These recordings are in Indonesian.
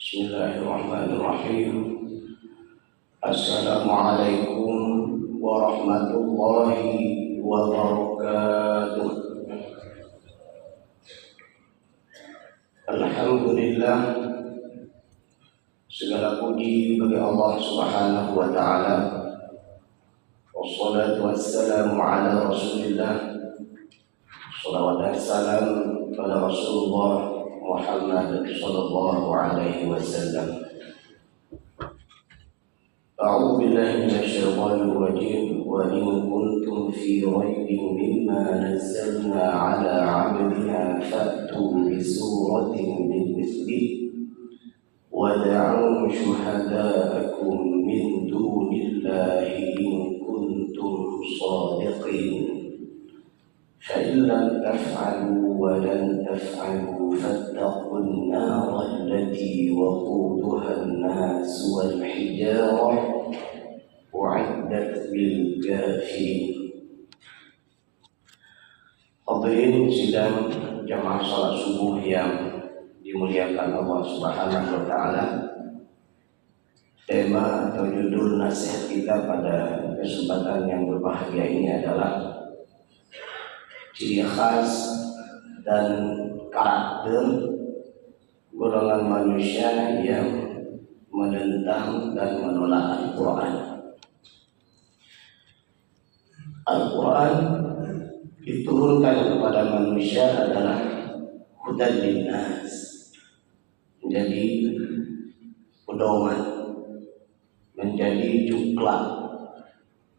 Bismillahirrahmanirrahim. Assalamualaikum warahmatullahi wabarakatuh. Alhamdulillah, segala puji bagi Allah Subhanahu wa taala. Wassalatu wassalamu ala Rasulillah. Shalawat dan salam pada Rasulullah Muhammad sallallahu alaihi wasallam. A'udzu billahi minasyaitonir rajim. Wa in kuntum fi raibin mimma nazzalna 'ala 'abdina fa'tu bi suratin min mithlihi wa da'u shuhada'akum min dunillahi in kuntum shadiqin. فإن لم تفعلوا ولن تفعلوا فاتقوا النار التي وقودها الناس والحجارة أعدت للكافرين. Hadirin sidang jamaah salat subuh yang dimuliakan Allah Subhanahu wa taala. Tema atau judul nasihat kita pada kesempatan yang berbahagia ini adalah ciri khas dan karakter golongan manusia yang menentang dan menolak Al-Quran. Al-Quran diturunkan kepada manusia adalah hudan linnas, menjadi pedoman, menjadi cuklat,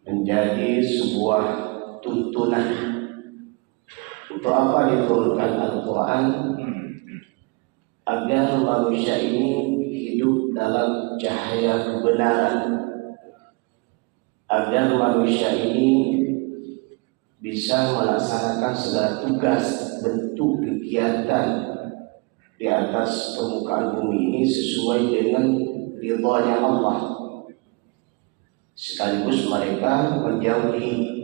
menjadi sebuah tuntunan. Untuk apa diturunkan Al-Quran? Agar manusia ini hidup dalam cahaya kebenaran, agar manusia ini bisa melaksanakan segala tugas bentuk kegiatan di atas permukaan bumi ini sesuai dengan ridhanya Allah, sekaligus mereka menjauhi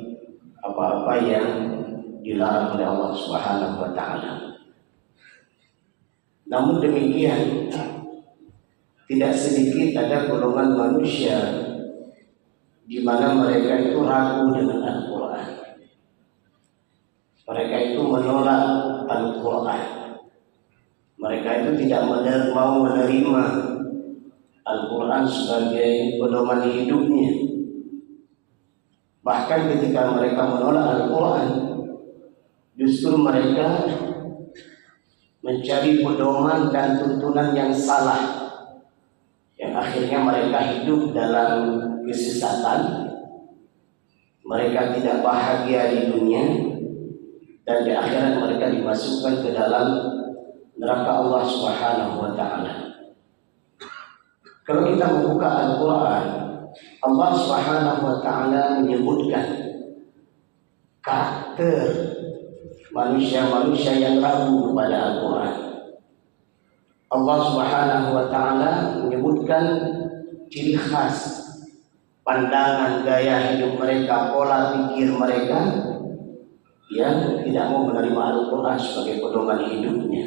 apa-apa yang dilarang oleh Allah Subhanahu wa taala. Namun demikian, tidak sedikit ada golongan manusia di mana mereka itu ragu dengan Al-Quran. Mereka itu menolak Al-Quran. Mereka itu tidak mau menerima Al-Quran sebagai pedoman hidupnya. Bahkan ketika mereka menolak Al-Quran, justru mereka mencari pedoman dan tuntunan yang salah, yang akhirnya mereka hidup dalam kesesatan. Mereka tidak bahagia di dunia, dan di akhirat mereka dimasukkan ke dalam neraka Allah Subhanahu wa taala. Kalau kita membuka Al-Quran, Allah Subhanahu wa taala menyebutkan karakter manusia-manusia yang ragu kepada Al-Quran. Allah Subhanahu wa taala menyebutkan ciri khas, pandangan, gaya hidup mereka, pola pikir mereka yang tidak mau menerima Al-Quran sebagai pedoman hidupnya.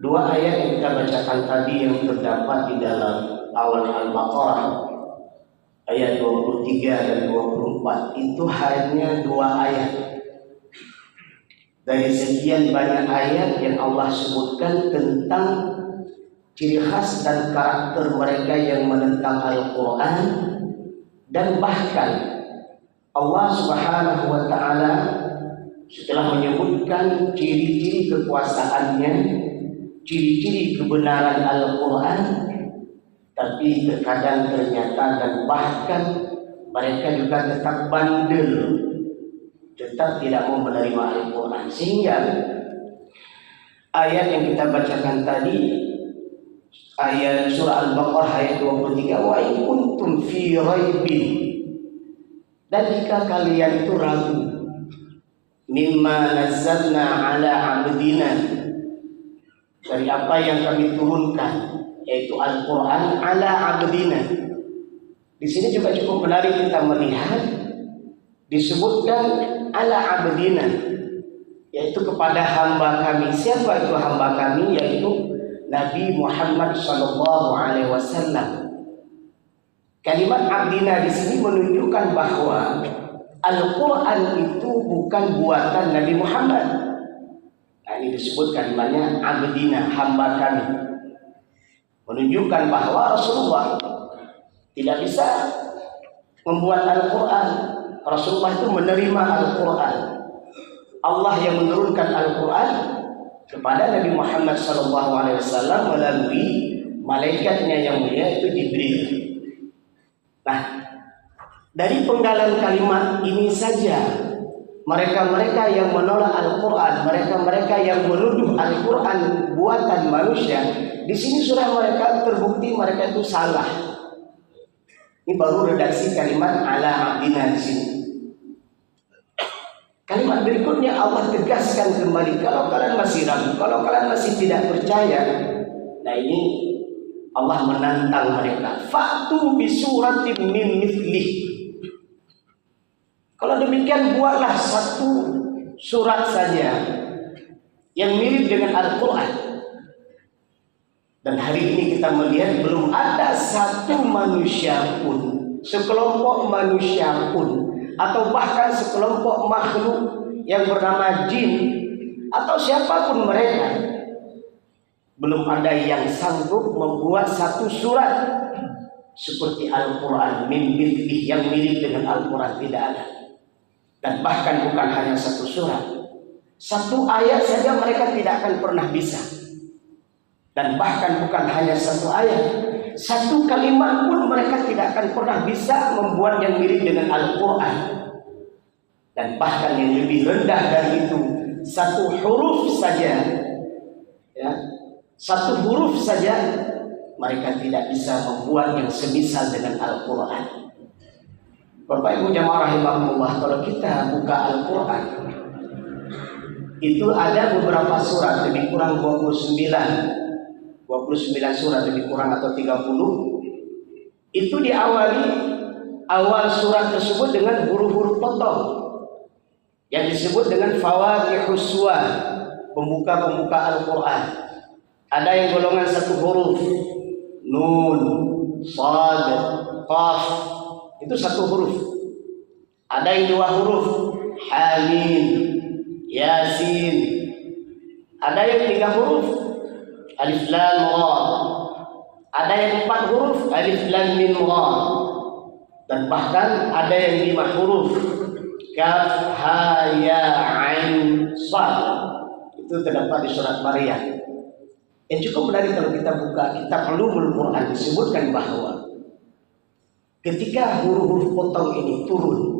Dua ayat yang kita bacakan tadi yang terdapat di dalam awal Al-Baqarah ayat 23 dan 24 itu hanya dua ayat dari sekian banyak ayat yang Allah sebutkan tentang ciri khas dan karakter mereka yang menentang Al-Quran. Dan bahkan Allah Subhanahu wa ta'ala setelah menyebutkan ciri-ciri kekuasaannya, ciri-ciri kebenaran Al-Quran, tapi terkadang ternyata dan bahkan mereka juga tetap bandel, tetap tidak mau menerima Al-Quran. Sehingga ayat yang kita bacakan tadi, ayat surah Al-Baqarah ayat 23, wa in kuntum fi raibin, dan jika kalian itu ragu, mimma nazzalna ala abdina, dari apa yang kami turunkan, yaitu Al-Quran, ala abdina. Di sini juga cukup menarik kita melihat disebutkan ala abdina, yaitu kepada hamba kami. Siapa itu hamba kami? Yaitu Nabi Muhammad SAW. Kalimat abdina di sini menunjukkan bahwa Al-Quran itu bukan buatan Nabi Muhammad. Nah, ini disebut kalimatnya abdina, hamba kami. Menunjukkan bahwa Rasulullah tidak bisa membuat Al-Quran. Rasulullah itu menerima Al-Quran. Allah yang menurunkan Al-Quran kepada Nabi Muhammad SAW melalui malaikatnya yang mulia itu Jibril. Nah, dari penggalan kalimat ini saja, mereka-mereka yang menolak Al-Quran, mereka-mereka yang menuduh Al-Quran buatan manusia, di sini sudah mereka terbukti mereka itu salah. Ini baru redaksi kalimat ala abdina di sini. Kalimat berikutnya Allah tegaskan kembali, kalau kalian masih ragu, kalau kalian masih tidak percaya, nah ini Allah menantang mereka. Fa'tu bi suratin min mithlih. Kalau demikian buatlah satu surat saja yang mirip dengan Al-Quran. Dan hari ini kita melihat belum ada satu manusia pun, sekelompok manusia pun, atau bahkan sekelompok makhluk yang bernama jin atau siapapun mereka, belum ada yang sanggup membuat satu surat seperti Al-Quran min mithlihi, yang mirip dengan Al-Quran, tidak ada. Dan bahkan bukan hanya satu surat, satu ayat saja mereka tidak akan pernah bisa. Dan bahkan bukan hanya satu ayat, satu kalimat pun mereka tidak akan pernah bisa membuat yang mirip dengan Al-Quran. Dan bahkan yang lebih rendah dari itu, satu huruf saja, ya, satu huruf saja mereka tidak bisa membuat yang semisal dengan Al-Quran. Bapak Ibu jamaah rahimahumullah, kalau kita buka Al-Quran, itu ada beberapa surat, lebih kurang 29 surat, lebih kurang, atau 30. Itu diawali awal surat tersebut dengan huruf-huruf potong yang disebut dengan fawaatihus suwar, pembuka-pembuka Al-Quran. Ada yang golongan satu huruf, nun, shad, qaf, itu satu huruf. Ada yang dua huruf, hamim, yasin. Ada yang tiga huruf, alif lam ra. Ada yang 4 huruf, alif lam mim ra. Dan bahkan ada yang 5 huruf, kaf ha ya ain sad. Itu terdapat di surat Maryam. Yang cukup menarik kalau kita buka kitab Ulumul Quran, disebutkan bahwa ketika huruf-huruf potong ini turun,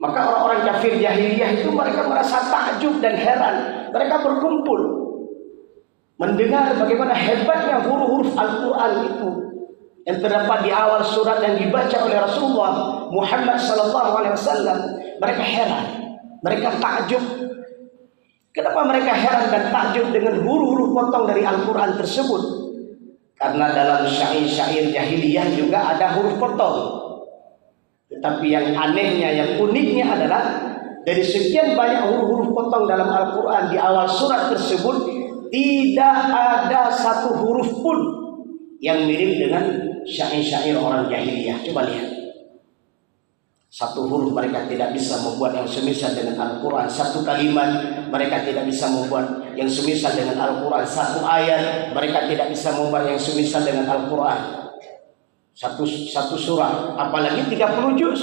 maka orang-orang kafir jahiliyah itu mereka merasa takjub dan heran. Mereka berkumpul mendengar bagaimana hebatnya huruf-huruf Al-Quran itu yang terdapat di awal surat yang dibaca oleh Rasulullah Muhammad SAW. Mereka heran, mereka takjub. Kenapa mereka heran dan takjub dengan huruf-huruf potong dari Al-Quran tersebut? Karena dalam syair-syair jahiliyah juga ada huruf potong. Tetapi yang anehnya, yang uniknya adalah dari sekian banyak huruf-huruf potong dalam Al-Quran di awal surat tersebut, tidak ada satu huruf pun yang mirip dengan syair-syair orang jahiliyah. Coba lihat. Satu huruf mereka tidak bisa membuat yang semisal dengan Al-Quran. Satu kalimat mereka tidak bisa membuat yang semisal dengan Al-Quran. Satu ayat mereka tidak bisa membuat yang semisal dengan Al-Quran. Satu surah, apalagi 30 juz.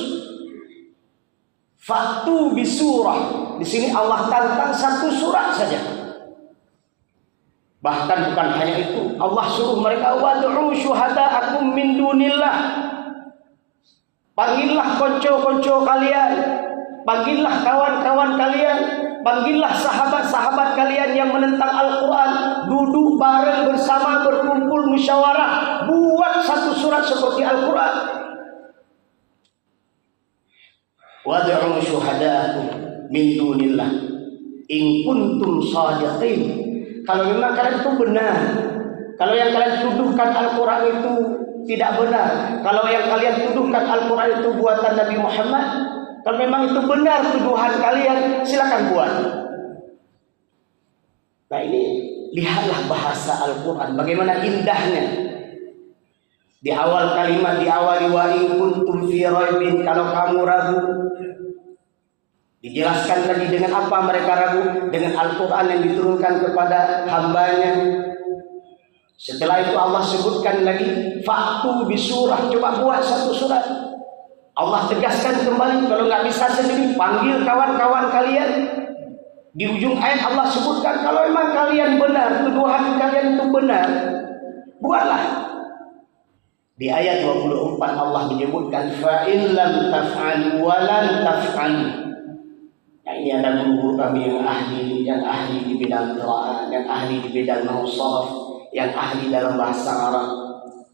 Fa'tu bisurah. Di sini Allah tantang satu surat saja. Bahkan bukan hanya itu, Allah suruh mereka wad'u syuhada'akum min dunillah. Panggillah konco-konco kalian, panggillah kawan-kawan kalian, panggillah sahabat-sahabat kalian yang menentang Al-Quran, duduk bareng bersama, berkumpul musyawarah, buat satu surat seperti Al-Quran. Wad'u syuhada'akum min dunillah in kuntum shadiqin. Kalau memang kalian itu benar, kalau yang kalian tuduhkan Al-Quran itu tidak benar, kalau yang kalian tuduhkan Al-Quran itu buatan Nabi Muhammad, kalau memang itu benar tuduhan kalian, silakan buat. Nah ini Lihatlah bahasa Al-Quran, bagaimana indahnya. Di awal kalimat diawali wa in kuntum fi raibin, kalau kamu ragu. Dijelaskan lagi dengan apa mereka ragu, dengan Al-Quran yang diturunkan kepada hambanya. Setelah itu Allah sebutkan lagi fa'tu bisurah, coba buat satu surat. Allah tegaskan kembali, kalau nggak bisa sendiri panggil kawan-kawan kalian. Di ujung ayat Allah sebutkan kalau memang kalian benar, tuduhan kalian itu benar, buatlah. Di ayat 24 Allah menyebutkan fa in lam taf'alu wa lan taf'alu. Nah, ini ada guru kami yang ahli di bidang qiraat, yang ahli di bidang nahwu sharaf, yang ahli dalam bahasa Arab.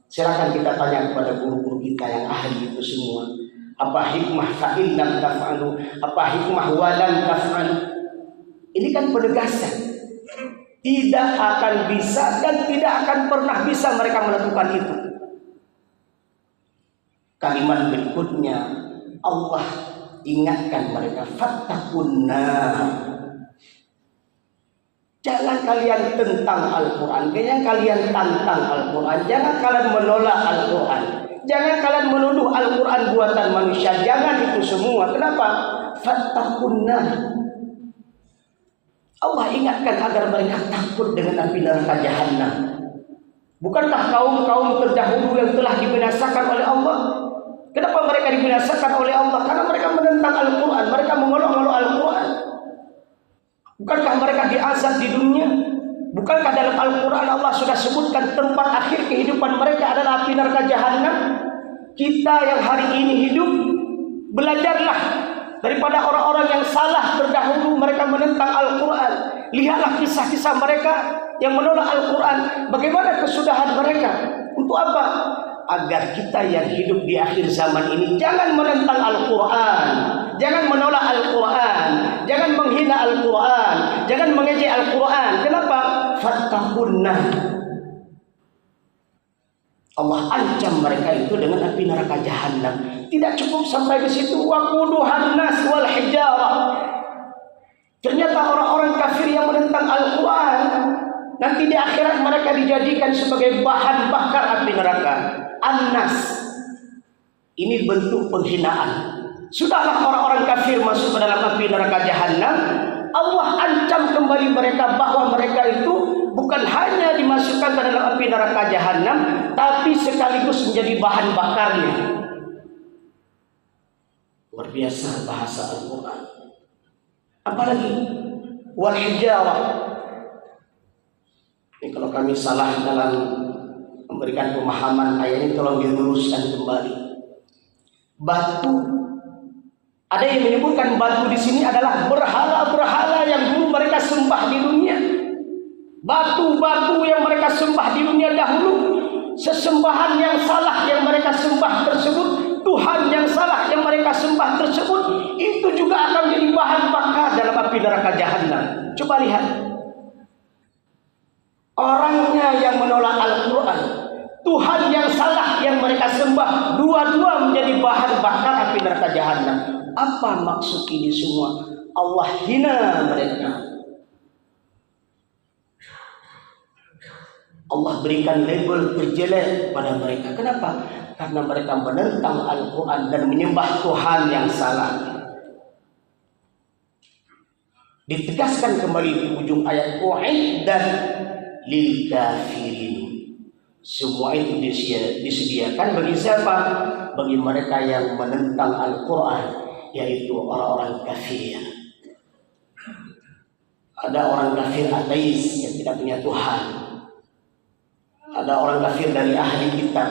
Silakan kita tanya kepada guru-guru kita yang ahli itu semua. Apa hikmah fa in lam taf'alu? Apa hikmah wa lan taf'alu? Ini kan penegasan. Tidak akan bisa dan tidak akan pernah bisa mereka melakukan itu. Kalimat berikutnya Allah ingatkan mereka fattakunna. Jangan kalian tentang Al-Quran, jangan kalian tantang Al-Quran, jangan kalian menolak Al-Quran, jangan kalian menuduh Al-Quran buatan manusia, jangan itu semua. Kenapa? Fattakunna. Allah ingatkan agar mereka takut dengan api neraka jahanam. Bukankah kaum-kaum terdahulu yang telah dibinasakan oleh Allah? Kenapa mereka dibinasakan oleh Allah? Karena mereka menentang Al-Quran, mereka mengolok-olok Al-Quran. Bukankah mereka diazab di dunia? Bukankah dalam Al-Quran Allah sudah sebutkan tempat akhir kehidupan mereka adalah api neraka jahanam? Kita yang hari ini hidup, belajarlah daripada orang-orang yang salah terdahulu, mereka menentang Al-Quran. Lihatlah kisah-kisah mereka yang menolak Al-Quran. Bagaimana kesudahan mereka? Untuk apa? Agar kita yang hidup di akhir zaman ini jangan menentang Al-Quran, jangan menolak Al-Quran, jangan menghina Al-Quran, jangan mengejek Al-Quran. Kenapa? Fattakunna. Allah ancam mereka itu dengan api neraka jahanam. Tidak cukup sampai di situ. Waquduhan nas wal hijarah. Ternyata orang-orang kafir yang menentang Al-Quran nanti di akhirat mereka dijadikan sebagai bahan bakar api neraka. An-nas. Ini bentuk penghinaan. Sudahlah orang-orang kafir masuk ke dalam api neraka jahanam, Allah ancam kembali mereka bahwa mereka itu bukan hanya dimasukkan ke dalam api neraka jahanam, tapi sekaligus menjadi bahan bakarnya. Luar biasa bahasa Al-Quran. Apalagi wal hijarah. Ini kalau kami salah dalam memberikan pemahaman ayat ini, tolong diluruskan kembali. Batu, ada yang menyebutkan batu di sini adalah berhala-berhala yang dulu mereka sembah di dunia. Batu-batu yang mereka sembah di dunia dahulu, sesembahan yang salah yang mereka sembah tersebut, Tuhan yang salah yang mereka sembah tersebut, itu juga akan menjadi bahan bakar dalam api neraka jahanam. Coba lihat. Orangnya yang menolak Al-Quran, Tuhan yang salah yang mereka sembah, dua-dua menjadi bahan bakar api neraka jahanam. Apa maksud ini semua? Allah hina mereka. Allah berikan label terjelek pada mereka. Kenapa? Karena mereka menentang Al-Quran dan menyembah Tuhan yang salah. Ditegaskan kembali di ujung ayat u'iddat lil kafirin. Semua itu disediakan bagi siapa? Bagi mereka yang menentang Al-Quran, yaitu orang-orang kafir. Ada orang kafir ateis yang tidak punya Tuhan. Ada orang kafir dari ahli kitab.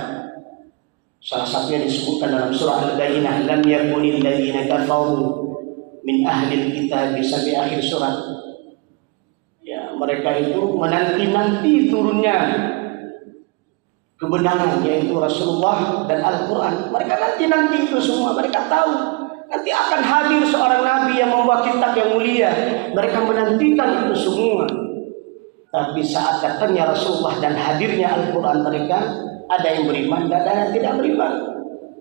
Salah satunya disebutkan dalam surah Al-Bayyinah, lam yakunil ladzina kafaru min ahli kitab, sampai akhir surat. Ya, mereka itu menanti-nanti turunnya kebenaran, yaitu Rasulullah dan Al-Quran. Mereka nanti-nanti itu semua. Mereka tahu nanti akan hadir seorang Nabi yang membawa kitab yang mulia. Mereka menantikan itu semua. Tapi saat datangnya Rasulullah dan hadirnya Al-Quran, mereka ada yang beriman dan ada yang tidak beriman.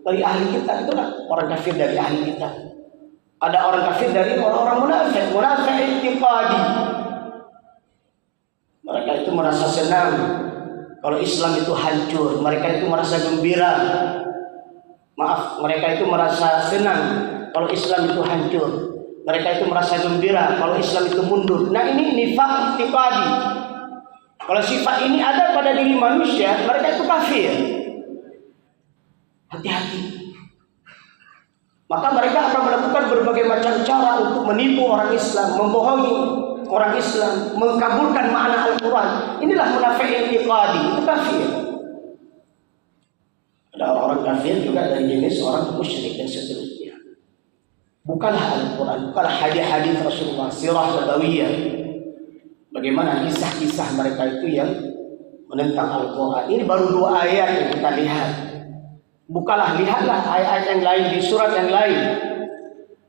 Dari ahli kitab itulah orang kafir dari ahli kitab. Ada orang kafir dari orang-orang munafik, munafik i'tiqadi. Mereka itu merasa senang kalau Islam itu hancur. Mereka itu merasa gembira. Maaf, mereka itu merasa senang kalau Islam itu hancur. Mereka itu merasa gembira kalau Islam itu mundur. Nah, ini nifaq i'tiqadi. Kalau sifat ini ada pada diri manusia, mereka itu kafir. Hati-hati. Maka mereka akan melakukan berbagai macam cara untuk menipu orang Islam, membohongi orang Islam, mengkabulkan makna Al-Quran. Inilah munafik i'tiqadi, itu kafir. Ada orang-orang kafir juga dari jenis orang musyrik dan seterusnya. Bukanlah Al-Quran, bukanlah hadis-hadis Rasulullah, sirah nabawiyah. Bagaimana kisah-kisah mereka itu yang menentang Al-Quran. Ini baru 2 ayat yang kita lihat. Bukalah, lihatlah ayat-ayat yang lain di surat yang lain.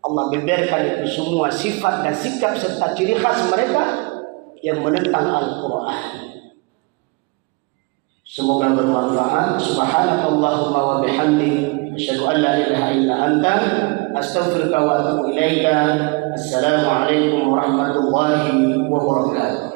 Allah beberkan itu semua sifat dan sikap serta ciri khas mereka yang menentang Al-Quran. Semoga bermanfaat. Subhanakallahumma wa bihamdik, asyhadu an la ilaha illa anta, astaghfiruka wa atubu ilaika. Assalamualaikum warahmatullahi wabarakatuh.